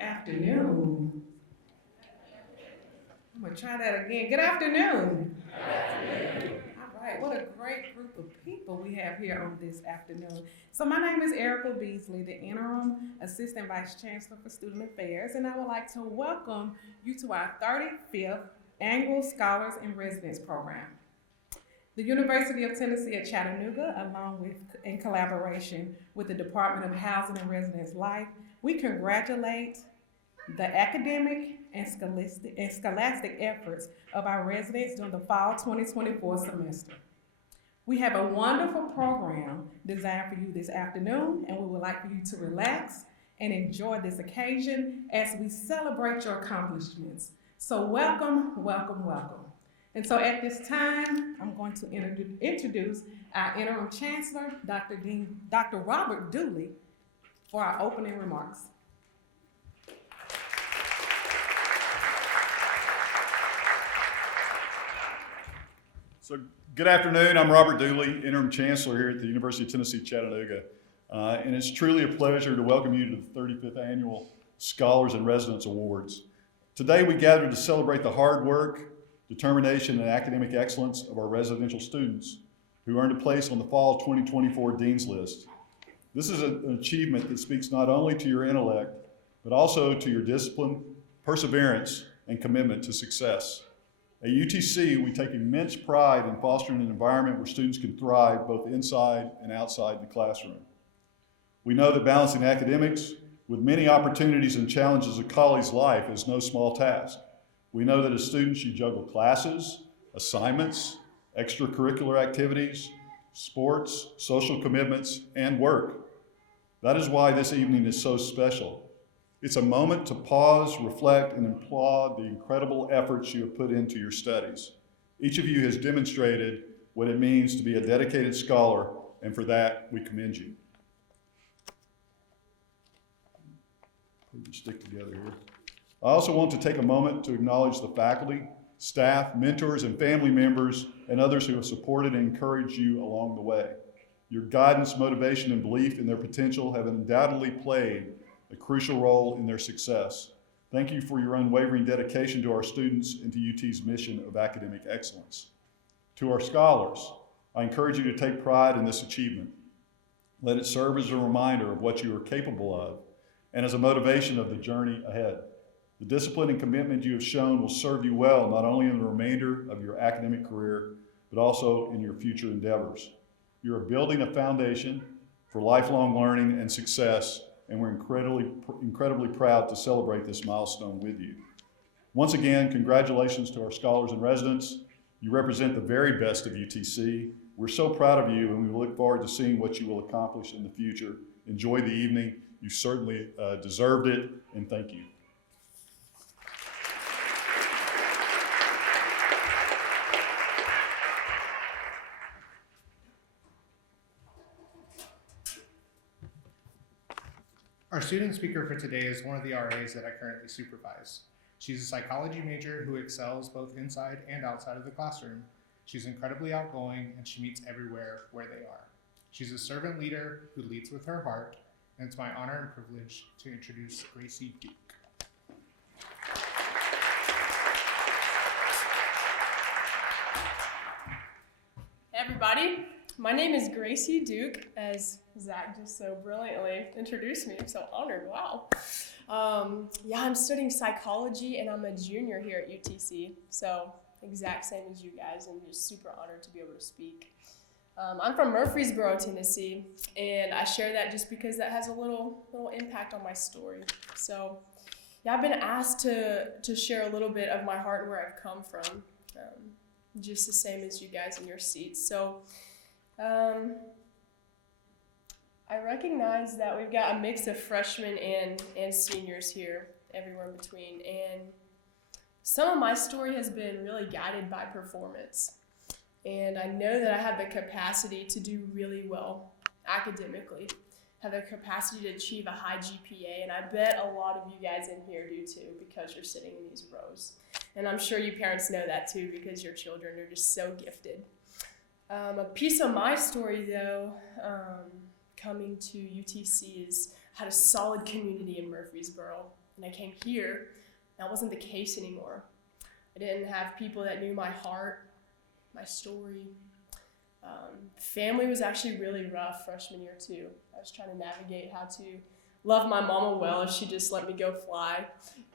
Afternoon. I'm gonna try that again. Good afternoon. All right, what a great group of people we have here on this afternoon. So my name is Erica Beasley, the Interim Assistant Vice Chancellor for Student Affairs, and I would like to welcome you to our 35th Annual Scholars in Residence Program. The University of Tennessee at Chattanooga, along with, in collaboration with the Department of Housing and Residence Life, we congratulate the academic and scholastic efforts of our residents during the fall 2024 semester. We have a wonderful program designed for you this afternoon, and we would like for you to relax and enjoy this occasion as we celebrate your accomplishments. So welcome, welcome, welcome. And so at this time, I'm going to introduce our Interim Chancellor, Dr. Robert Dooley, for our opening remarks. So good afternoon, I'm Robert Dooley, Interim Chancellor here at the University of Tennessee, Chattanooga. And it's truly a pleasure to welcome you to the 35th Annual Scholars in Residence Awards. Today we gather to celebrate the hard work, determination, and academic excellence of our residential students who earned a place on the Fall 2024 Dean's List. This is an achievement that speaks not only to your intellect, but also to your discipline, perseverance, and commitment to success. At UTC, we take immense pride in fostering an environment where students can thrive both inside and outside the classroom. We know that balancing academics with many opportunities and challenges of college life is no small task. We know that as students, you juggle classes, assignments, extracurricular activities, sports, social commitments, and work. That is why this evening is so special. It's a moment to pause, reflect, and applaud the incredible efforts you have put into your studies. Each of you has demonstrated what it means to be a dedicated scholar, and for that, we commend you. Put your stick together here. I also want to take a moment to acknowledge the faculty, staff, mentors, and family members, and others who have supported and encouraged you along the way. Your guidance, motivation, and belief in their potential have undoubtedly played a crucial role in their success. Thank you for your unwavering dedication to our students and to UT's mission of academic excellence. To our scholars, I encourage you to take pride in this achievement. Let it serve as a reminder of what you are capable of and as a motivation of the journey ahead. The discipline and commitment you have shown will serve you well, not only in the remainder of your academic career, but also in your future endeavors. You are building a foundation for lifelong learning and success, and we're incredibly proud to celebrate this milestone with you. Once again, congratulations to our scholars and residents. You represent the very best of UTC. We're so proud of you, and we look forward to seeing what you will accomplish in the future. Enjoy the evening. You certainly deserved it, and thank you. Our student speaker for today is one of the RAs that I currently supervise. She's a psychology major who excels both inside and outside of the classroom. She's incredibly outgoing, and she meets everywhere where they are. She's a servant leader who leads with her heart, and it's my honor and privilege to introduce Gracie Duke. Hey everybody, my name is Gracie Duke, as Zach just so brilliantly introduced me. I'm so honored, wow. I'm studying psychology and I'm a junior here at UTC, so exact same as you guys, and just super honored to be able to speak. I'm from Murfreesboro, Tennessee, and I share that just because that has a little impact on my story. So yeah, I've been asked to share a little bit of my heart and where I've come from, just the same as you guys in your seats. So I recognize that we've got a mix of freshmen and seniors here, everywhere in between, and some of my story has been really guided by performance. And I know that I have the capacity to do really well academically, have the capacity to achieve a high GPA, and I bet a lot of you guys in here do too, because you're sitting in these rows. And I'm sure you parents know that too, because your children are just so gifted. A piece of my story though, coming to UTC, is I had a solid community in Murfreesboro, and I came here. That wasn't the case anymore. I didn't have people that knew my heart, my story. Family was actually really rough freshman year too. I was trying to navigate how to love my mama well if she just let me go fly,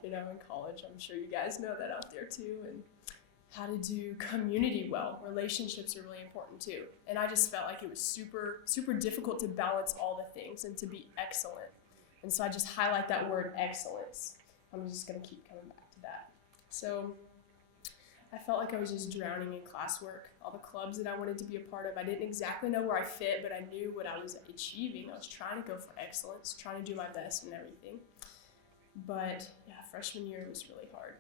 in college. I'm sure you guys know that out there too. And how to do community well. Relationships are really important too. And I just felt like it was super, super difficult to balance all the things and to be excellent. And so I just highlight that word excellence. I'm just gonna keep coming back to that. So I felt like I was just drowning in classwork, all the clubs that I wanted to be a part of. I didn't exactly know where I fit, but I knew what I was achieving. I was trying to go for excellence, trying to do my best and everything. But yeah, freshman year was really hard.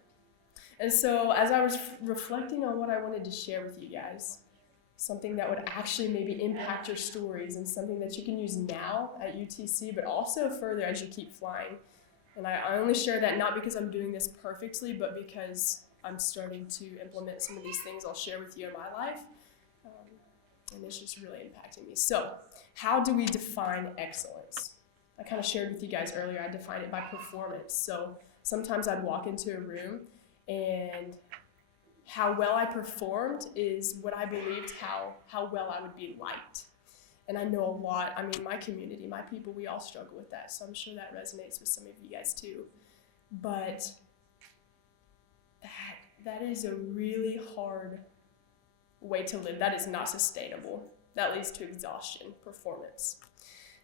And so as I was reflecting on what I wanted to share with you guys, something that would actually maybe impact your stories and something that you can use now at UTC, but also further as you keep flying. And I only share that not because I'm doing this perfectly, but because I'm starting to implement some of these things I'll share with you in my life. And it's just really impacting me. So how do we define excellence? I kind of shared with you guys earlier, I define it by performance. So sometimes I'd walk into a room and how well I performed is what I believed how well I would be liked. And I know a lot, I mean, my community, my people, we all struggle with that. So I'm sure that resonates with some of you guys too. But that is a really hard way to live. That is not sustainable. That leads to exhaustion, performance.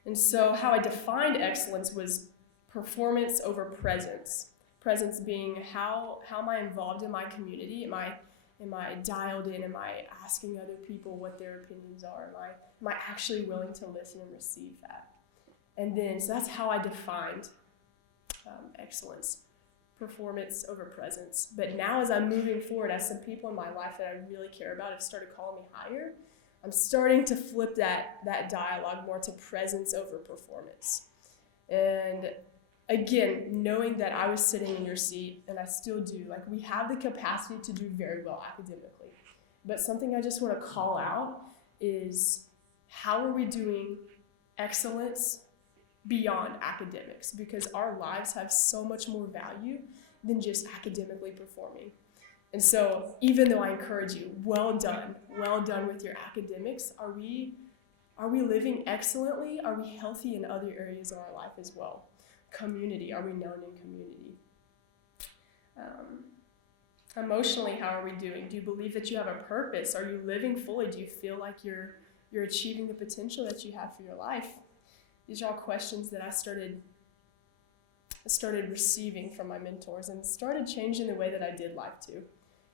And so how I defined excellence was performance over presence. Presence being how am I involved in my community? Am I dialed in? Am I asking other people what their opinions are? Am I actually willing to listen and receive that? And then, so that's how I defined excellence, performance over presence. But now as I'm moving forward, as some people in my life that I really care about have started calling me higher, I'm starting to flip that dialogue more to presence over performance. And again, knowing that I was sitting in your seat, and I still do, like, we have the capacity to do very well academically. But something I just want to call out is, how are we doing excellence beyond academics? Because our lives have so much more value than just academically performing. And so even though I encourage you, well done with your academics, are we living excellently? Are we healthy in other areas of our life as well? Community, are we known in community? Emotionally, how are we doing? Do you believe that you have a purpose? Are you living fully? Do you feel like you're achieving the potential that you have for your life? These are all questions that I started receiving from my mentors and started changing the way that I did life too.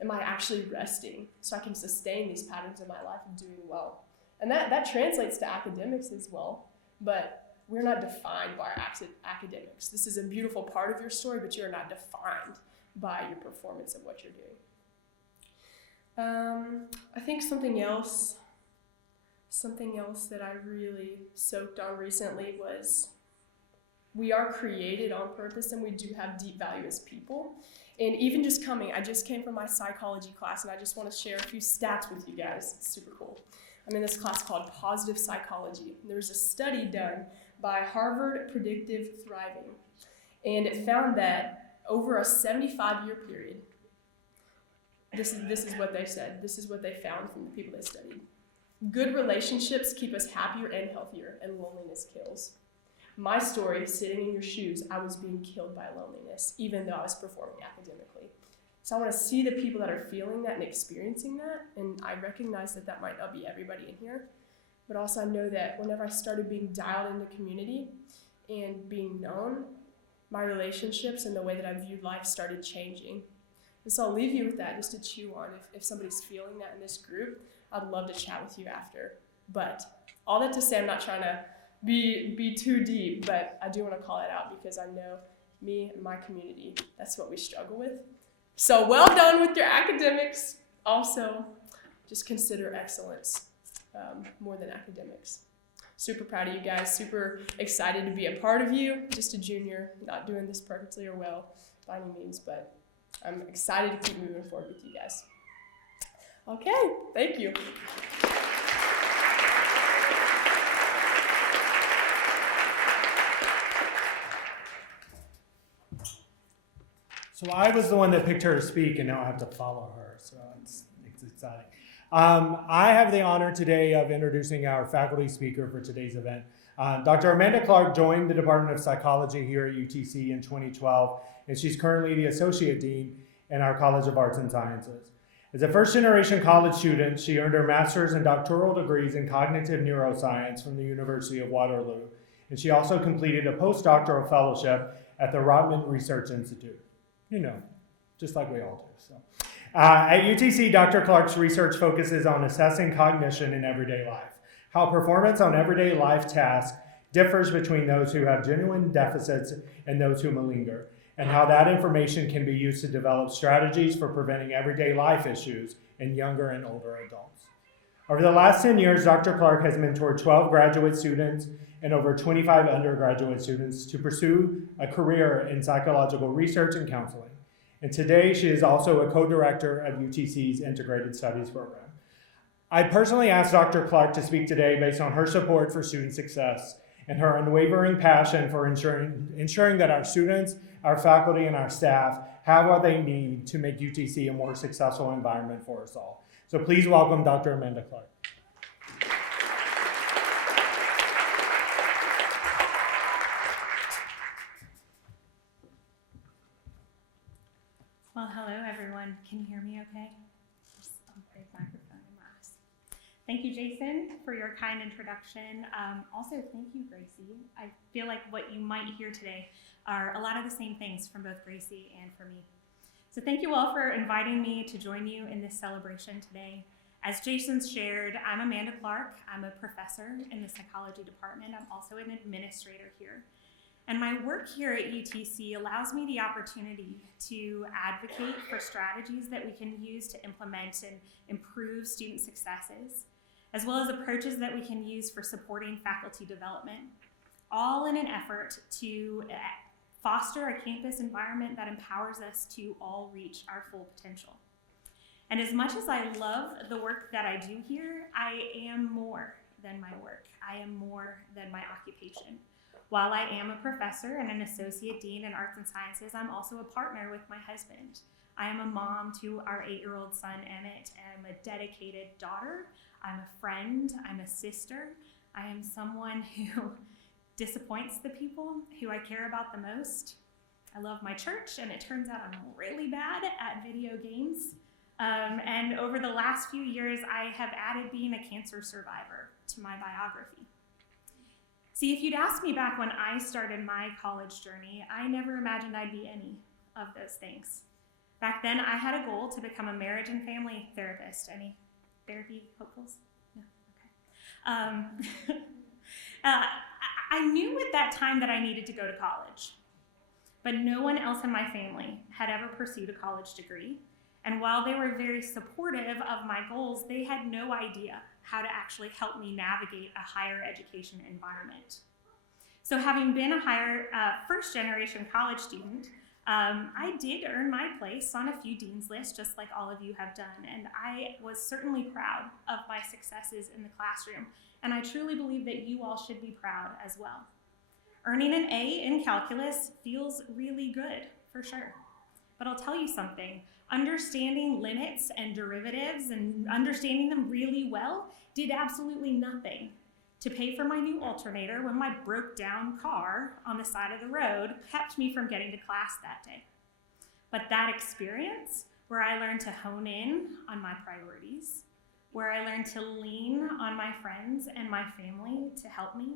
Am I actually resting so I can sustain these patterns in my life and doing well? And that translates to academics as well, but we're not defined by our academics. This is a beautiful part of your story, but you're not defined by your performance of what you're doing. I think something else that I really soaked on recently was, we are created on purpose and we do have deep value as people. And even I just came from my psychology class, and I just want to share a few stats with you guys. It's super cool. I'm in this class called Positive Psychology. There's a study done by Harvard Predictive Thriving, and it found that over a 75-year period, this is what they said. This is what they found from the people they studied. Good relationships keep us happier and healthier, and loneliness kills. My story, sitting in your shoes, I was being killed by loneliness, even though I was performing academically. So I want to see the people that are feeling that and experiencing that, and I recognize that might not be everybody in here, but also I know that whenever I started being dialed into community and being known, my relationships and the way that I viewed life started changing. And so I'll leave you with that just to chew on. If somebody's feeling that in this group, I'd love to chat with you after. But all that to say, I'm not trying to be too deep, but I do want to call it out because I know me and my community, that's what we struggle with. So well done with your academics. Also, just consider excellence more than academics. Super proud of you guys, super excited to be a part of you. Just a junior, not doing this perfectly or well by any means, but I'm excited to keep moving forward with you guys. Okay, thank you. So I was the one that picked her to speak, and now I have to follow her, so it's exciting. I have the honor today of introducing our faculty speaker for today's event. Dr. Amanda Clark joined the Department of Psychology here at UTC in 2012, and she's currently the Associate Dean in our College of Arts and Sciences. As a first-generation college student, she earned her master's and doctoral degrees in cognitive neuroscience from the University of Waterloo, and she also completed a postdoctoral fellowship at the Rotman Research Institute. You know, just like we all do. So, at UTC, Dr. Clark's research focuses on assessing cognition in everyday life, how performance on everyday life tasks differs between those who have genuine deficits and those who malinger, and how that information can be used to develop strategies for preventing everyday life issues in younger and older adults. Over the last 10 years, Dr. Clark has mentored 12 graduate students and over 25 undergraduate students to pursue a career in psychological research and counseling. And today, she is also a co-director of UTC's Integrated Studies program. I personally asked Dr. Clark to speak today based on her support for student success and her unwavering passion for ensuring that our students, our faculty, and our staff have what they need to make UTC a more successful environment for us all. So please welcome Dr. Amanda Clark. Can you hear me okay? Just a big microphone in my eyes. Thank you, Jason, for your kind introduction. Also, thank you, Gracie. I feel like what you might hear today are a lot of the same things from both Gracie and for me. So thank you all for inviting me to join you in this celebration today. As Jason shared, I'm Amanda Clark. I'm a professor in the psychology department. I'm also an administrator here. And my work here at UTC allows me the opportunity to advocate for strategies that we can use to implement and improve student successes, as well as approaches that we can use for supporting faculty development, all in an effort to foster a campus environment that empowers us to all reach our full potential. And as much as I love the work that I do here, I am more than my work. I am more than my occupation. While I am a professor and an associate dean in arts and sciences, I'm also a partner with my husband. I am a mom to our 8-year-old son, Emmett. I'm a dedicated daughter. I'm a friend. I'm a sister. I am someone who disappoints the people who I care about the most. I love my church, and it turns out I'm really bad at video games. And over the last few years, I have added being a cancer survivor to my biography. See, if you'd asked me back when I started my college journey, I never imagined I'd be any of those things. Back then, I had a goal to become a marriage and family therapist. Any therapy hopefuls? No? Okay. I knew at that time that I needed to go to college, but no one else in my family had ever pursued a college degree. And while they were very supportive of my goals, they had no idea how to actually help me navigate a higher education environment. So having been a first-generation college student, I did earn my place on a few dean's lists, just like all of you have done, and I was certainly proud of my successes in the classroom, and I truly believe that you all should be proud as well. Earning an A in calculus feels really good, for sure. But I'll tell you something, understanding limits and derivatives and understanding them really well did absolutely nothing to pay for my new alternator when my broke down car on the side of the road kept me from getting to class that day. But that experience, where I learned to hone in on my priorities, where I learned to lean on my friends and my family to help me,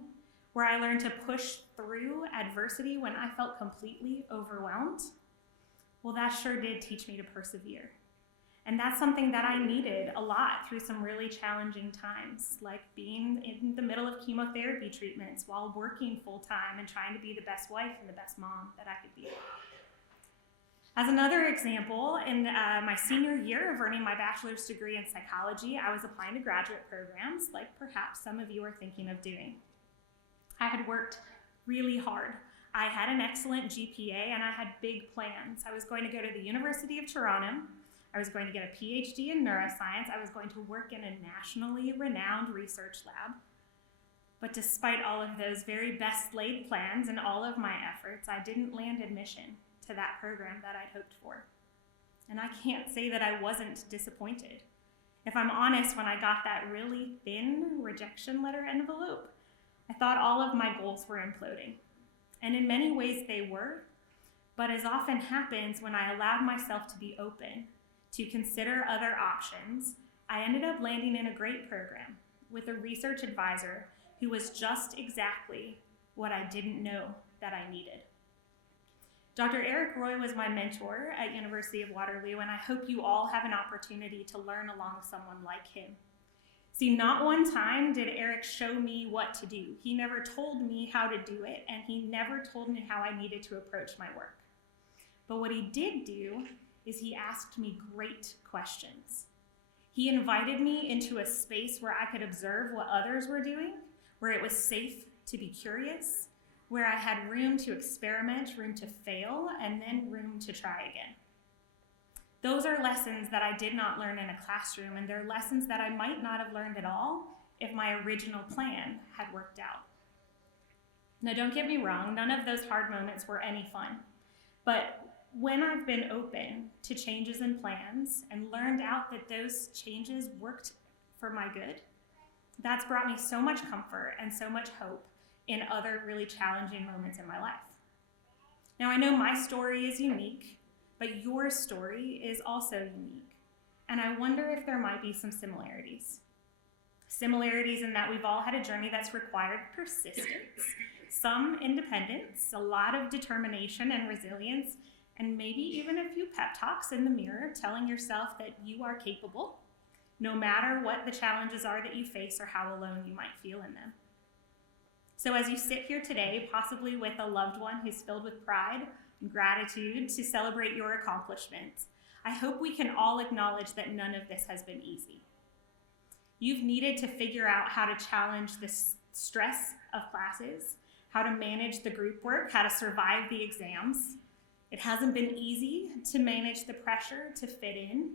where I learned to push through adversity when I felt completely overwhelmed, well, that sure did teach me to persevere. And that's something that I needed a lot through some really challenging times, like being in the middle of chemotherapy treatments while working full-time and trying to be the best wife and the best mom that I could be. As another example, in my senior year of earning my bachelor's degree in psychology, I was applying to graduate programs like perhaps some of you are thinking of doing. I had worked really hard. I had an excellent GPA and I had big plans. I was going to go to the University of Toronto. I was going to get a PhD in neuroscience. I was going to work in a nationally renowned research lab. But despite all of those very best laid plans and all of my efforts, I didn't land admission to that program that I'd hoped for. And I can't say that I wasn't disappointed. If I'm honest, when I got that really thin rejection letter envelope, I thought all of my goals were imploding. And in many ways they were, but as often happens when I allowed myself to be open, to consider other options, I ended up landing in a great program with a research advisor who was just exactly what I didn't know that I needed. Dr. Eric Roy was my mentor at University of Waterloo, and I hope you all have an opportunity to learn along someone like him. See, not one time did Eric show me what to do. He never told me how to do it, and he never told me how I needed to approach my work. But what he did do is he asked me great questions. He invited me into a space where I could observe what others were doing, where it was safe to be curious, where I had room to experiment, room to fail, and then room to try again. Those are lessons that I did not learn in a classroom, and they're lessons that I might not have learned at all if my original plan had worked out. Now, don't get me wrong, none of those hard moments were any fun. But when I've been open to changes in plans and learned out that those changes worked for my good, that's brought me so much comfort and so much hope in other really challenging moments in my life. Now, I know my story is unique, but your story is also unique. And I wonder if there might be some similarities. Similarities in that we've all had a journey that's required persistence, some independence, a lot of determination and resilience, and maybe even a few pep talks in the mirror telling yourself that you are capable, no matter what the challenges are that you face or how alone you might feel in them. So as you sit here today, possibly with a loved one who's filled with pride and gratitude to celebrate your accomplishments, I hope we can all acknowledge that none of this has been easy. You've needed to figure out how to challenge the stress of classes, how to manage the group work, how to survive the exams. It hasn't been easy to manage the pressure to fit in.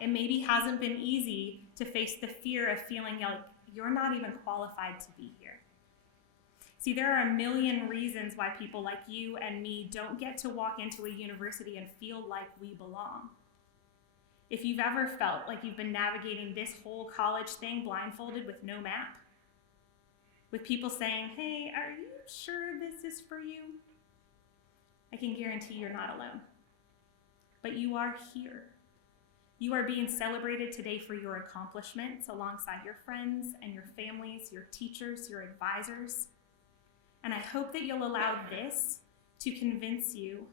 It maybe hasn't been easy to face the fear of feeling like you're not even qualified to be here. See, there are a million reasons why people like you and me don't get to walk into a university and feel like we belong. If you've ever felt like you've been navigating this whole college thing blindfolded with no map, with people saying, hey, are you sure this is for you? I can guarantee you're not alone. But you are here. You are being celebrated today for your accomplishments alongside your friends and your families, your teachers, your advisors. And I hope that you'll allow this to convince you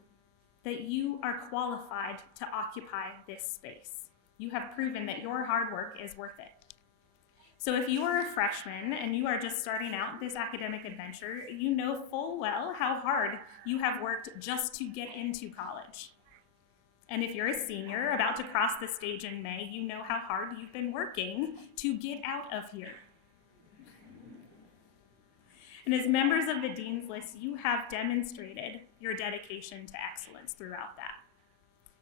that you are qualified to occupy this space. You have proven that your hard work is worth it. So if you are a freshman and you are just starting out this academic adventure, you know full well how hard you have worked just to get into college. And if you're a senior about to cross the stage in May, you know how hard you've been working to get out of here. And as members of the Dean's List, you have demonstrated your dedication to excellence throughout that.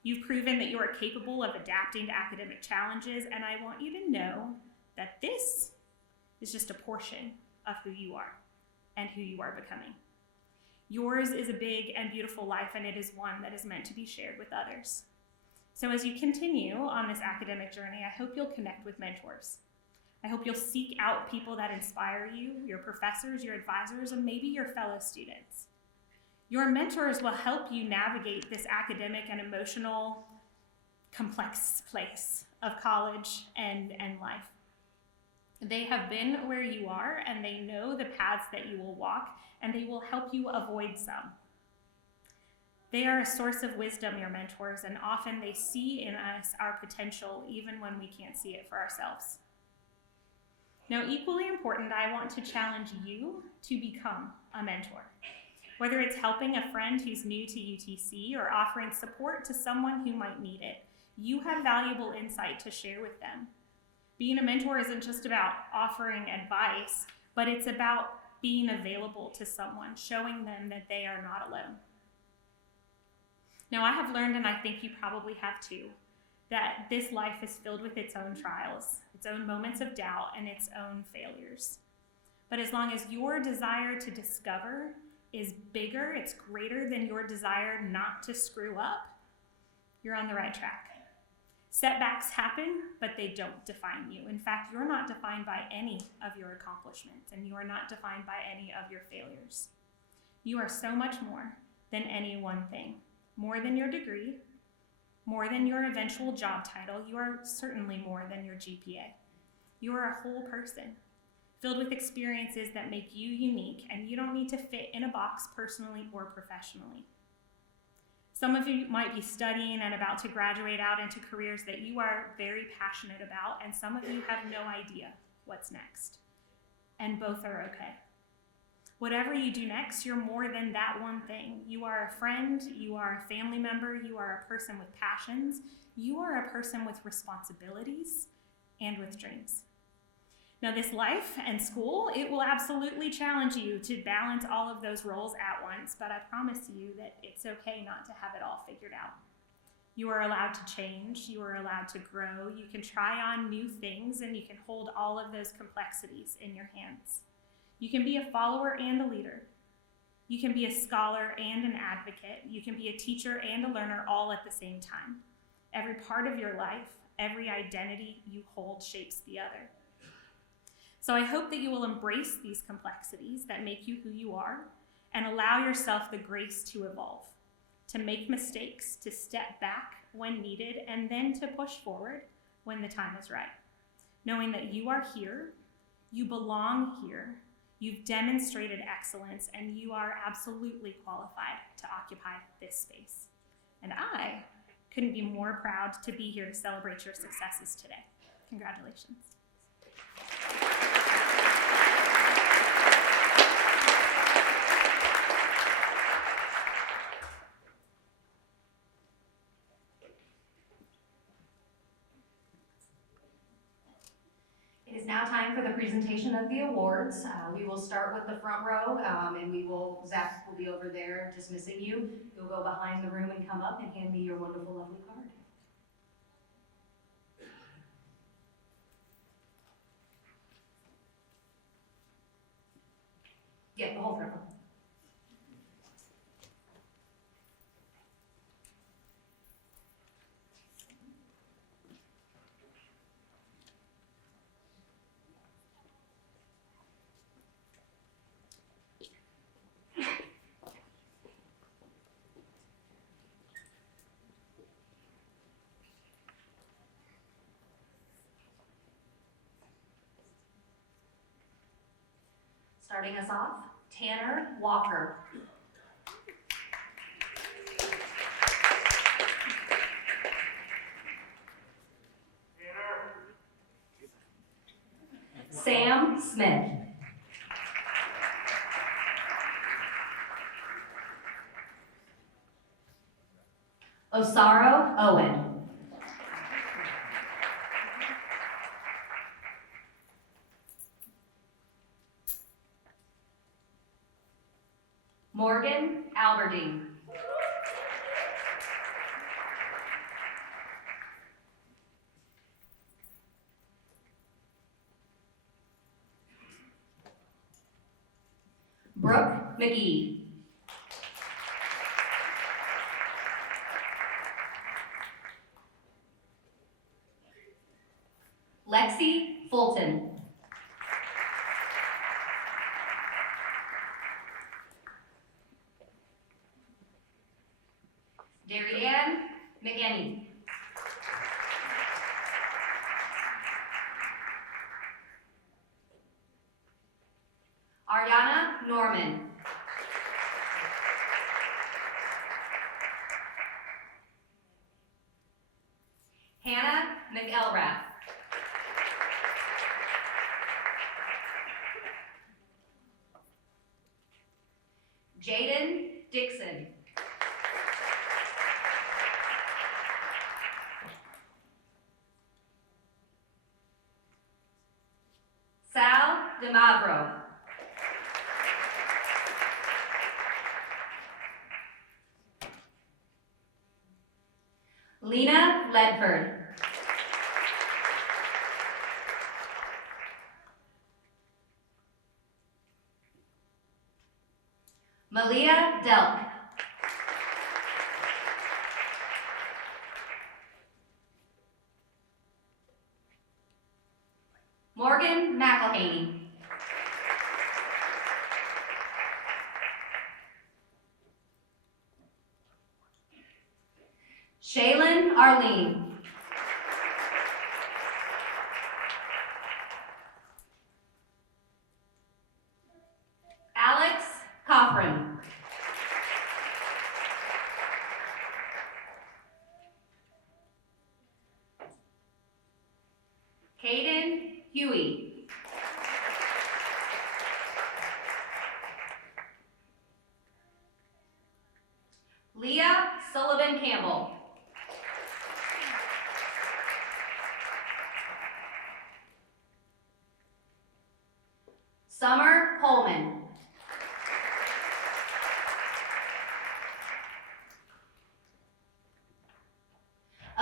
You've proven that you are capable of adapting to academic challenges, and I want you to know that this is just a portion of who you are and who you are becoming. Yours is a big and beautiful life, and it is one that is meant to be shared with others. So as you continue on this academic journey, I hope you'll connect with mentors. I hope you'll seek out people that inspire you, your professors, your advisors, and maybe your fellow students. Your mentors will help you navigate this academic and emotional, complex place of college and life. They have been where you are, and they know the paths that you will walk, and they will help you avoid some. They are a source of wisdom, your mentors, and often they see in us our potential even when we can't see it for ourselves. Now, equally important, I want to challenge you to become a mentor. Whether it's helping a friend who's new to UTC or offering support to someone who might need it, you have valuable insight to share with them. Being a mentor isn't just about offering advice, but it's about being available to someone, showing them that they are not alone. Now, I have learned, and I think you probably have too, that this life is filled with its own trials, its own moments of doubt, and its own failures. But as long as your desire to discover is bigger, it's greater than your desire not to screw up, you're on the right track. Setbacks happen, but they don't define you. In fact, you're not defined by any of your accomplishments, and you are not defined by any of your failures. You are so much more than any one thing. More than your degree, more than your eventual job title, you are certainly more than your GPA. You are a whole person, filled with experiences that make you unique, and you don't need to fit in a box personally or professionally. Some of you might be studying and about to graduate out into careers that you are very passionate about, and some of you have no idea what's next. And both are okay. Whatever you do next, you're more than that one thing. You are a friend, you are a family member, you are a person with passions, you are a person with responsibilities and with dreams. Now, this life and school, it will absolutely challenge you to balance all of those roles at once, but I promise you that it's okay not to have it all figured out. You are allowed to change, you are allowed to grow, you can try on new things, and you can hold all of those complexities in your hands. You can be a follower and a leader. You can be a scholar and an advocate. You can be a teacher and a learner all at the same time. Every part of your life, every identity you hold shapes the other. So I hope that you will embrace these complexities that make you who you are and allow yourself the grace to evolve, to make mistakes, to step back when needed, and then to push forward when the time is right. Knowing that you are here, you belong here, you've demonstrated excellence, and you are absolutely qualified to occupy this space. And I couldn't be more proud to be here to celebrate your successes today. Congratulations. It is now time for the presentation of the awards. We will start with the front row, and Zach will be over there dismissing you. You'll go behind the room and come up and hand me your wonderful, lovely card. Yeah, the whole front row. Starting us off, Tanner Walker. Sam Smith. Osaro Owen. Morgan Alberdine. Brooke McGee. Lexi Fulton. Darianne McGinney. Ariana Norman. Hannah McElrath. Jaden Dixon. Sal DeMavro. Lena Ledford. Malia Delk. Morgan McElhaney. Shaylin Arlene. Alex Cochran. Caden Huey. Leah Sullivan Campbell. Summer Coleman.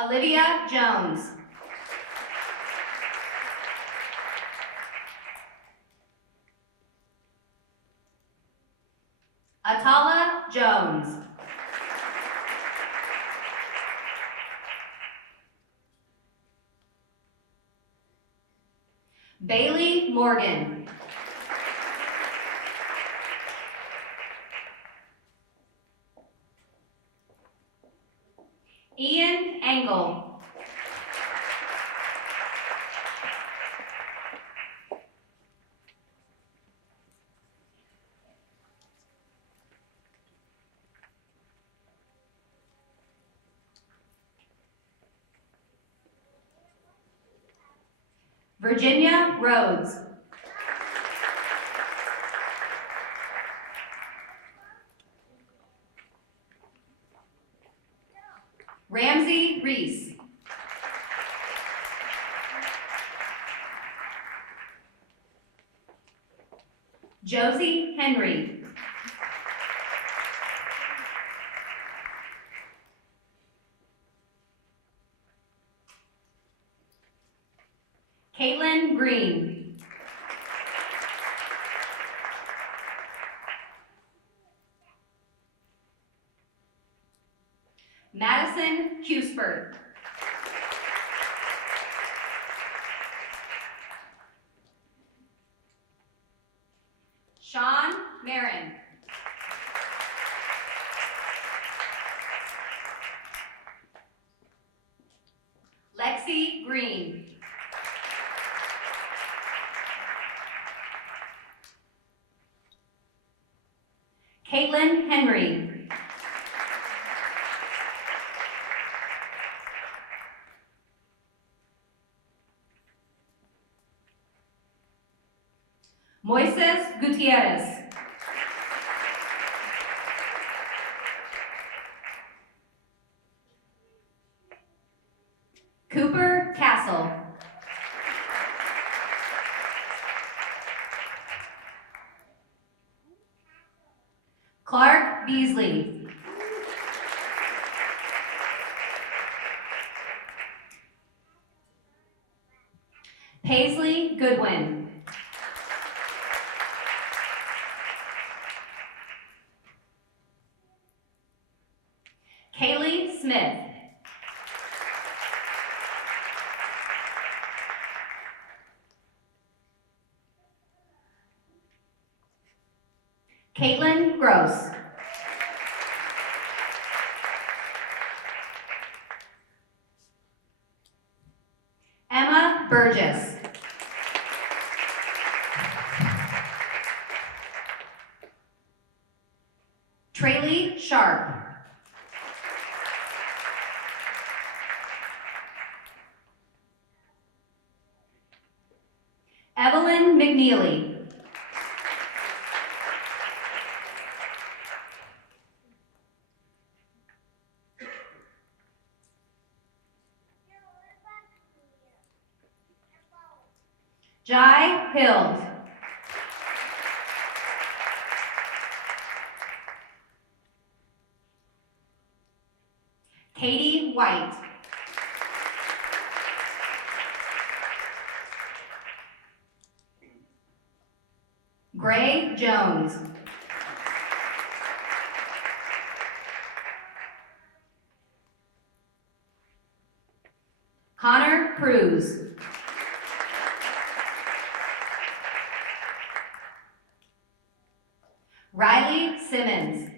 Olivia Jones. Atala Jones. Bailey Morgan. Ian Engel. Virginia Rhodes. Ramsey Reese. Josie Henry. Caitlin Green. Madison Cusper. Sean Marin. Lexi Green. Caitlin Henry. Moises Gutierrez. Cooper Castle. Clark Beasley. Paisley Goodwin. Kaylee Smith. Caitlin Gross. Emma Burgess. Traylee Sharp. Evelyn McNeely. Jai Hill. Katie White. Gray Jones. Connor Cruz. Riley Simmons.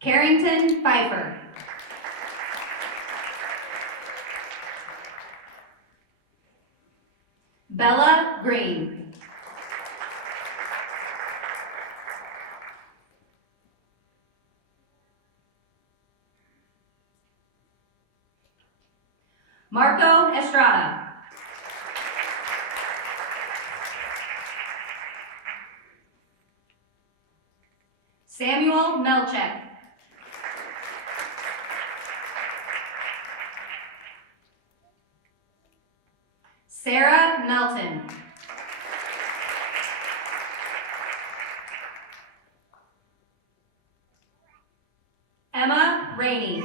Carrington Pfeiffer. Bella Green. Marco Estrada. Samuel Melchek. Sarah Melton. Emma Rainey.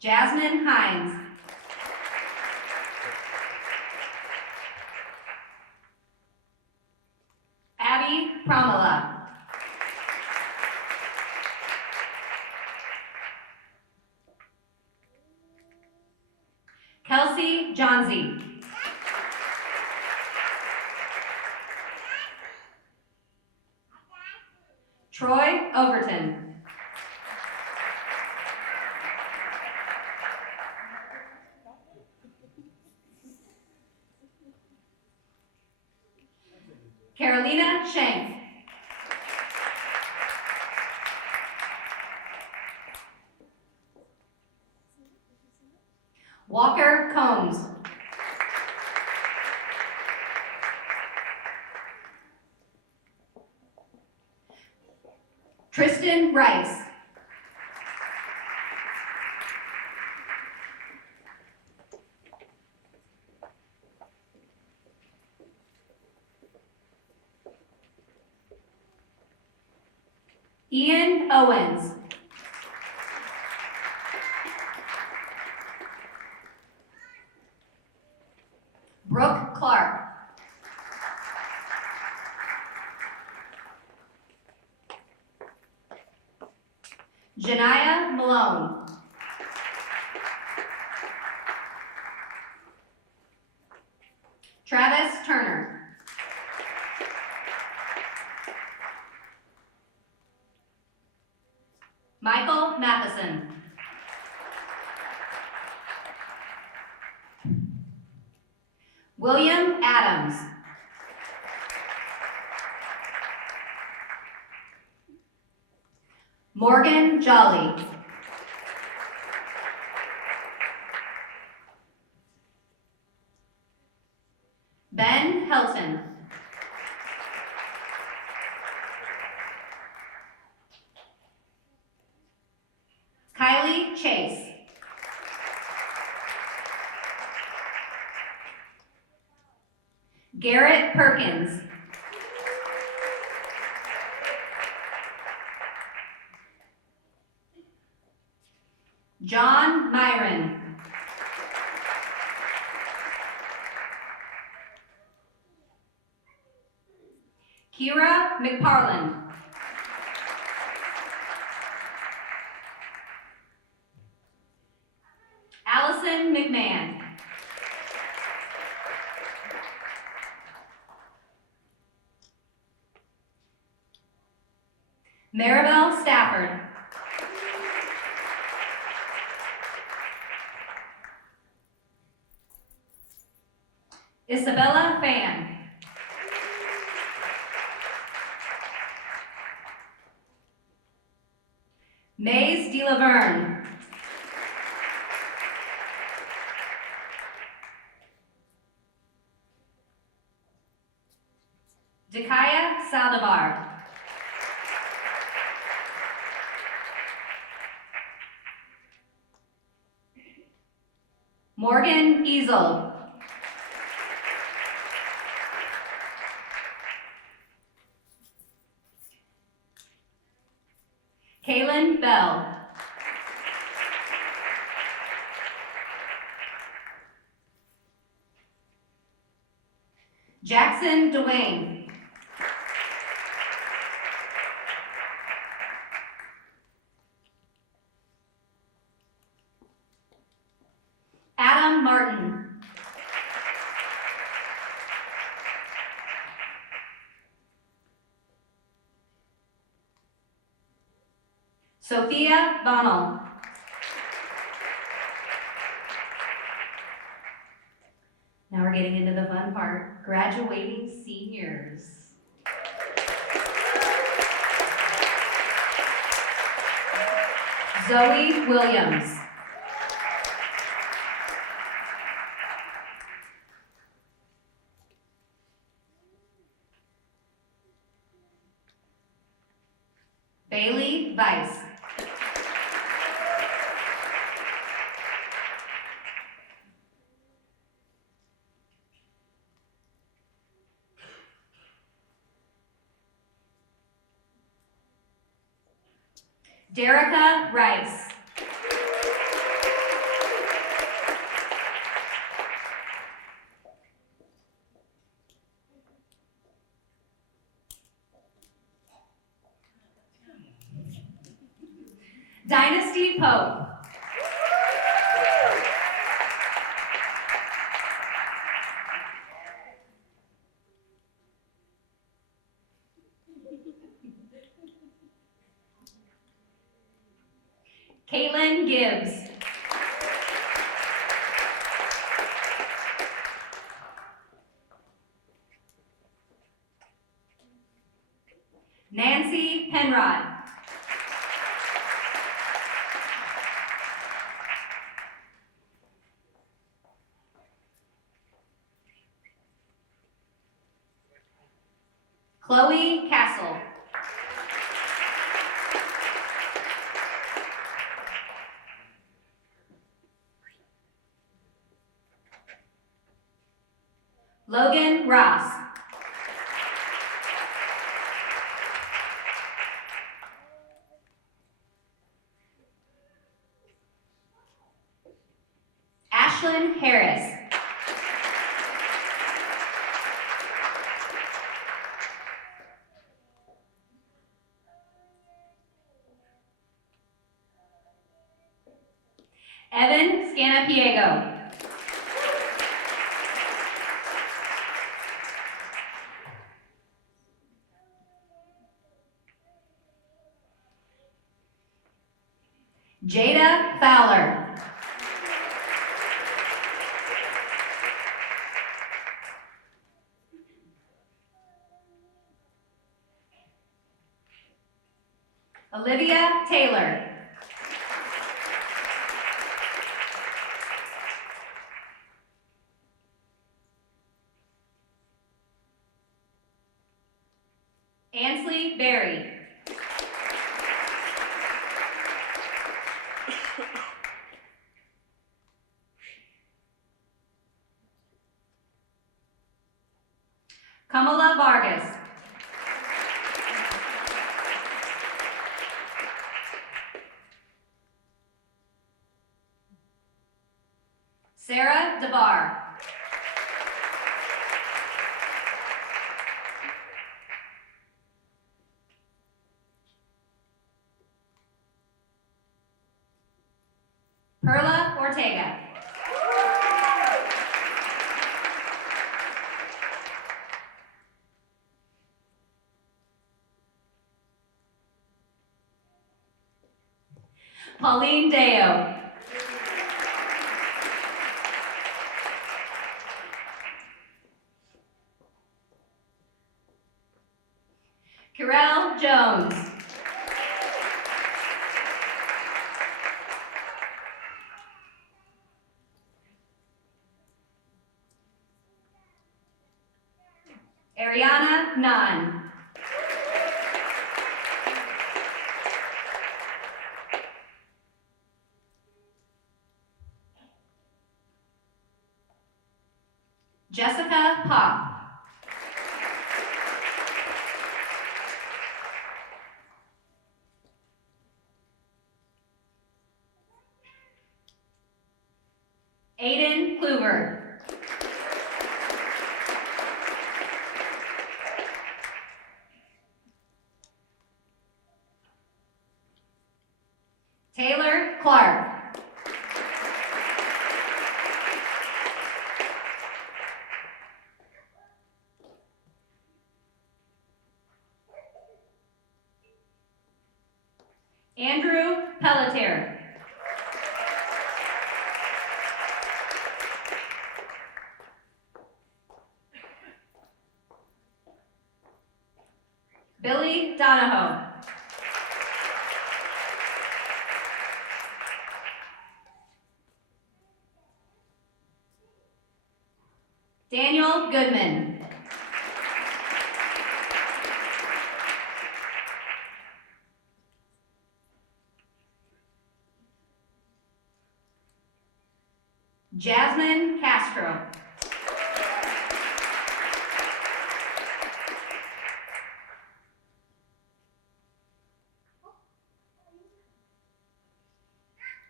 Jasmine Hines. Abby Pramala. Kelsey Kelsey Johnsey. Troy Overton. Carolina Shank. Walker Combs. Tristan Rice. Ian Owens. Brooke Clark. Janiyah Malone. Travis Turner. Michael Matheson. William Adams. Morgan Jolly. Ben Helton. Kylie Chase. Garrett Perkins. John Myron. Kira McParland. Allison McMahon. Maribel Stafford. Isabella Fan. Maze De Laverne. Dakaya Saldivar. Morgan Easel. Kaylin Bell. Jackson Dwayne. Adam Martin. Sophia Bonnell. Now we're getting into the fun part, graduating seniors. Zoe Williams. Bailey Weiss. Derica Rice. Dynasty Pope. Gibbs. Nancy Penrod. Chloe Castle. Logan Ross. Ashlyn Harris. Evan Scanapiego. Jada Fowler. Olivia Taylor. Ansley Berry. Kamala Vargas. Sarah DeVar. Perla Ortega. Pauline Deo. Kirel Jones. Ariana Nunn. Jessica Pop. Aiden Kluver. Taylor Clark. Andrew Pelletier. Billy Donahoe. Daniel Goodman. Jasmine Castro.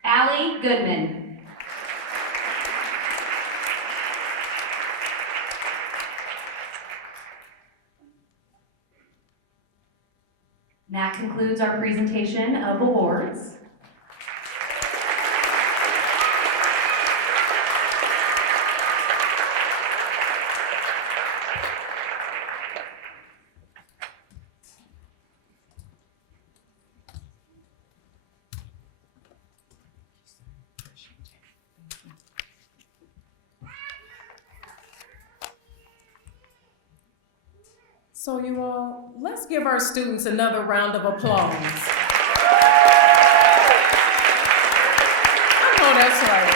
Allie Goodman. That concludes our presentation of awards. So you all, let's give our students another round of applause. I know that's right.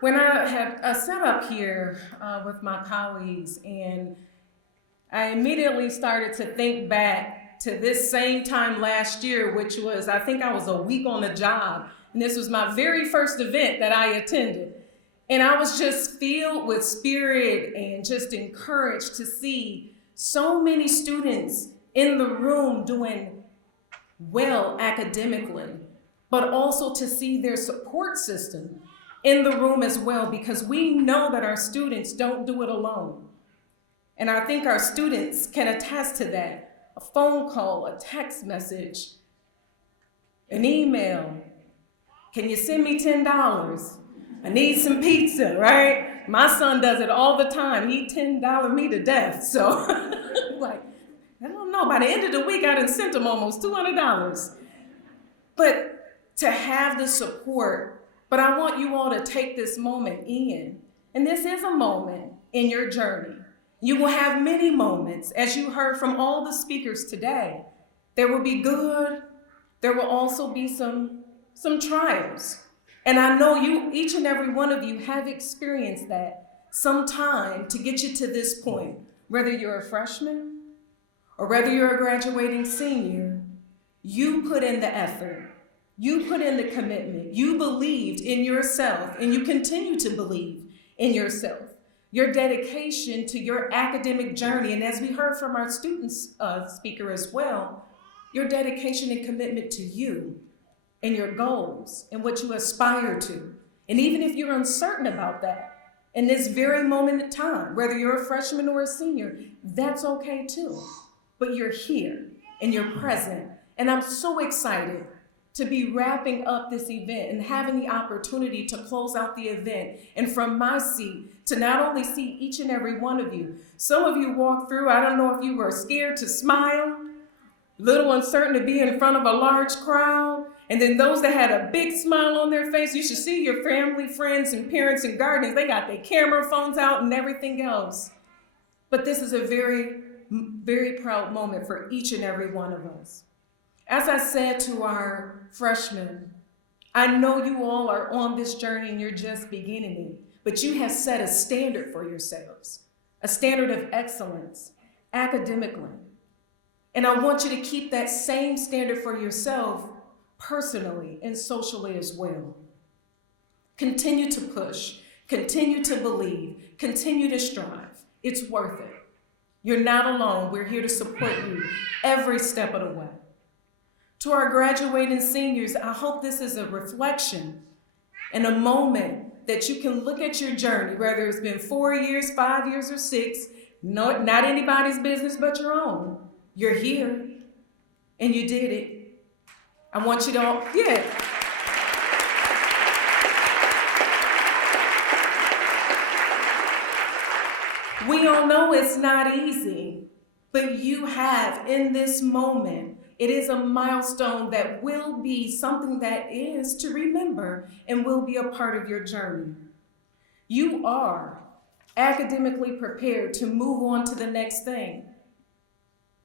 When I had sat up here with my colleagues, and I immediately started to think back to this same time last year, which was, I think I was a week on the job, and this was my very first event that I attended. And I was just filled with spirit and just encouraged to see so many students in the room doing well academically, but also to see their support system in the room as well, because we know that our students don't do it alone. And I think our students can attest to that. A phone call, a text message, an email. Can you send me $10? I need some pizza, right? My son does it all the time. He $10 me to death. So, like, I don't know. By the end of the week, I done sent him almost $200. But to have the support, but I want you all to take this moment in. And this is a moment in your journey. You will have many moments, as you heard from all the speakers today. There will be good. There will also be some trials. And I know you, each and every one of you, have experienced that sometime to get you to this point. Whether you're a freshman or whether you're a graduating senior, you put in the effort. You put in the commitment. You believed in yourself, and you continue to believe in yourself. Your dedication to your academic journey, and as we heard from our students speaker as well, your dedication and commitment to you and your goals and what you aspire to. And even if you're uncertain about that, in this very moment in time, whether you're a freshman or a senior, that's okay too. But you're here and you're present. And I'm so excited to be wrapping up this event and having the opportunity to close out the event. And from my seat, to not only see each and every one of you. Some of you walked through, I don't know if you were scared to smile, little uncertain to be in front of a large crowd. And then those that had a big smile on their face, you should see your family, friends, and parents and guardians. They got their camera phones out and everything else. But this is a very, very proud moment for each and every one of us. As I said to our freshmen, I know you all are on this journey and you're just beginning it, but you have set a standard for yourselves, a standard of excellence academically. And I want you to keep that same standard for yourself personally and socially as well. Continue to push, continue to believe, continue to strive. It's worth it. You're not alone. We're here to support you every step of the way. To our graduating seniors, I hope this is a reflection and a moment that you can look at your journey, whether it's been 4 years, 5 years, or 6, not anybody's business but your own. You're here and you did it. I want you to all, We all know it's not easy, but you have in this moment, it is a milestone that will be something that is to remember and will be a part of your journey. You are academically prepared to move on to the next thing.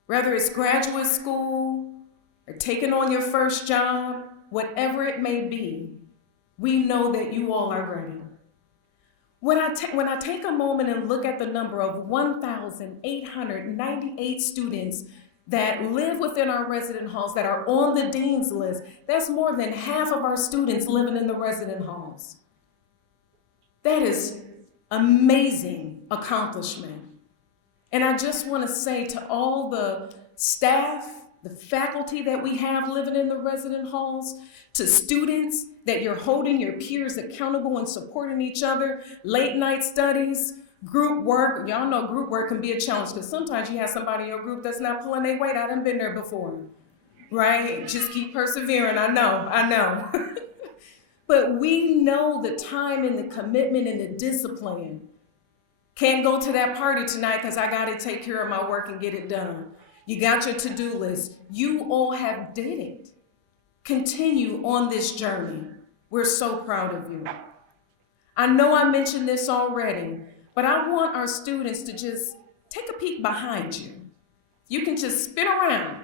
Whether it's graduate school or taking on your first job, whatever it may be, we know that you all are ready. When I take a moment and look at the number of 1,898 students that live within our resident halls that are on the dean's list, that's more than half of our students living in the resident halls. That is amazing accomplishment. And I just want to say to all the staff, the faculty that we have living in the resident halls, to students that you're holding your peers accountable and supporting each other, late night studies, group work. Y'all know group work can be a challenge because sometimes you have somebody in your group that's not pulling their weight. I done been there before, right? Just keep persevering. I know. But we know the time and the commitment and the discipline. Can't go to that party tonight because I got to take care of my work and get it done. You got your to-do list. You all have did it. Continue on this journey. We're so proud of you. I know I mentioned this already, but I want our students to just take a peek behind you. You can just spin around.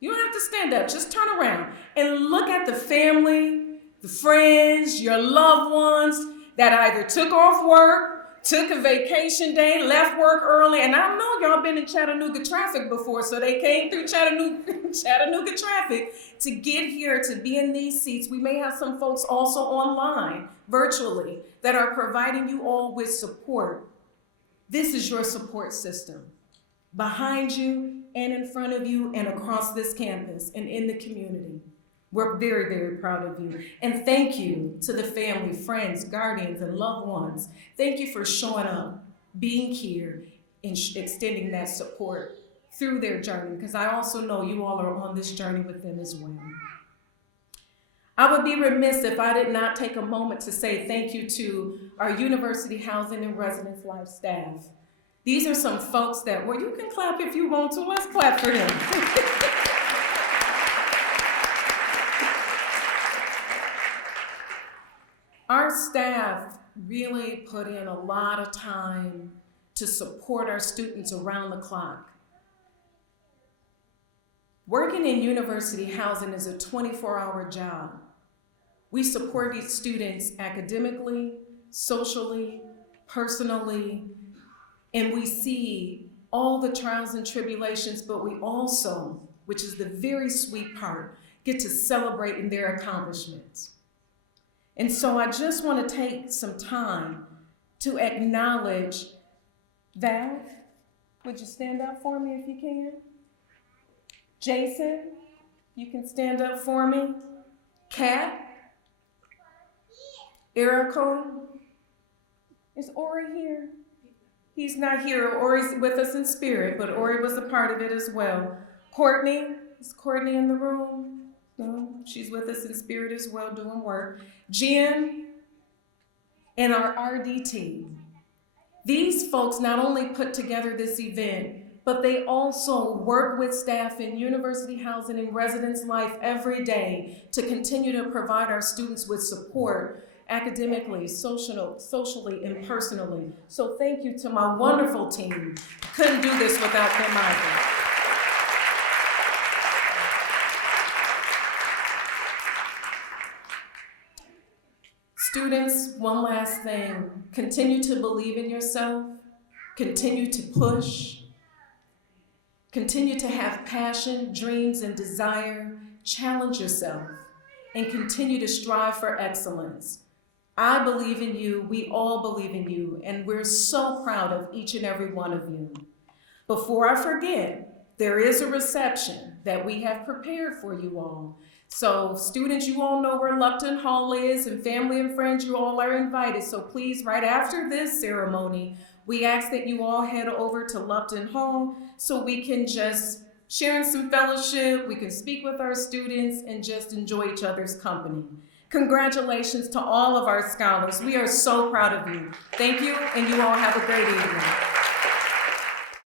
You don't have to stand up, just turn around and look at the family, the friends, your loved ones that either took off work, took a vacation day, left work early, and I know y'all been in Chattanooga traffic before, so they came through Chattanooga traffic to get here, to be in these seats. We may have some folks also online, virtually, that are providing you all with support. This is your support system. Behind you and in front of you and across this campus and in the community. We're very, very proud of you. And thank you to the family, friends, guardians, and loved ones. Thank you for showing up, being here, and extending that support through their journey, because I also know you all are on this journey with them as well. I would be remiss if I did not take a moment to say thank you to our University Housing and Residence Life staff. These are some folks that, well, you can clap if you want to. Let's clap for them. Our staff really put in a lot of time to support our students around the clock. Working in university housing is a 24-hour job. We support these students academically, socially, personally, and we see all the trials and tribulations, but we also, which is the very sweet part, get to celebrate in their accomplishments. And so I just want to take some time to acknowledge Val. Would you stand up for me if you can? Jason, you can stand up for me. Kat. Erica. Is Ori here? He's not here. Ori's with us in spirit, but Ori was a part of it as well. Courtney, is Courtney in the room? No, she's with us in spirit as well, doing work. Jen and our RD team. These folks not only put together this event, but they also work with staff in university housing and residence life every day to continue to provide our students with support academically, socially, and personally. So thank you to my wonderful team. Couldn't do this without them either. Students, one last thing. Continue to believe in yourself. Continue to push. Continue to have passion, dreams, and desire. Challenge yourself and continue to strive for excellence. I believe in you, we all believe in you, and we're so proud of each and every one of you. Before I forget, there is a reception that we have prepared for you all. So students, you all know where Lupton Hall is, and family and friends, you all are invited. So please, right after this ceremony, we ask that you all head over to Lupton Hall so we can just share in some fellowship, we can speak with our students, and just enjoy each other's company. Congratulations to all of our scholars. We are so proud of you. Thank you, and you all have a great evening.